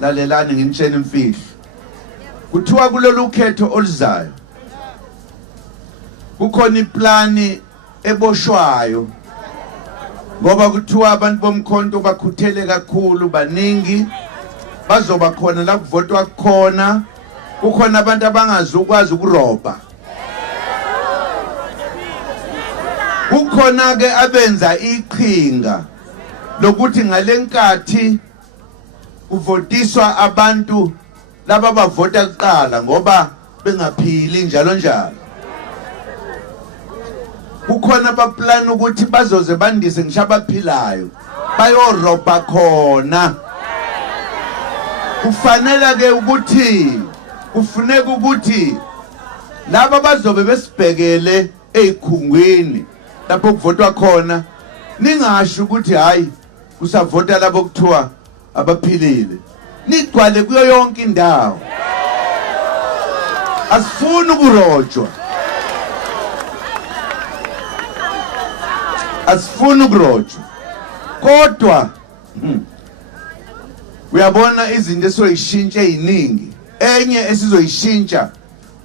lalelani nginitshela imfihlo. Kuthiwa kulolu khetho oluzayo kukhona iplani eboshwayo, ngoba kuthiwa abantu bomkhonto bakhuthele kakhulu, baningi, bazoba khona la kuvotwa khona. Kukhona abantu abangazukwazi ukuroba. Kukhona ke abenza iqhinga lokuthi ngalenkathi uvotiswa abantu laba bavota kuqala ngoba bengaphili njalo njalo. Kukhona abaplan ukuthi bazoze bandise ngisho abaphilayo bayoroba khona. Kufuneka ukuthi laba bazobe besibhekele ezikhungweni lapho kuvotwa khona, ningasho ukuthi hayi kusavota labo kuthiwa abaphilile. Nigcwale kuyo yonke indawo. Asifuni ukurojwa. Asifuni ukurojwa. Kodwa uyabona izinto esoyishintsha eziningi. Enye esizoyishintsha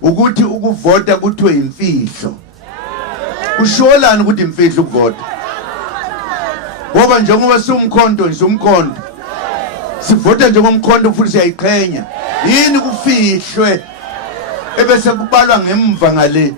ukuthi ukuvota kuthiwe imfihlo. Kusholani ukuthi imfihlo ukuvota? Ngoba njengoba siwumkhonto nisumkhonto, sivota njengomkhonto futhi siyayiqhenya. Yini kufihlwe ebese kubalwa ngemva ngale?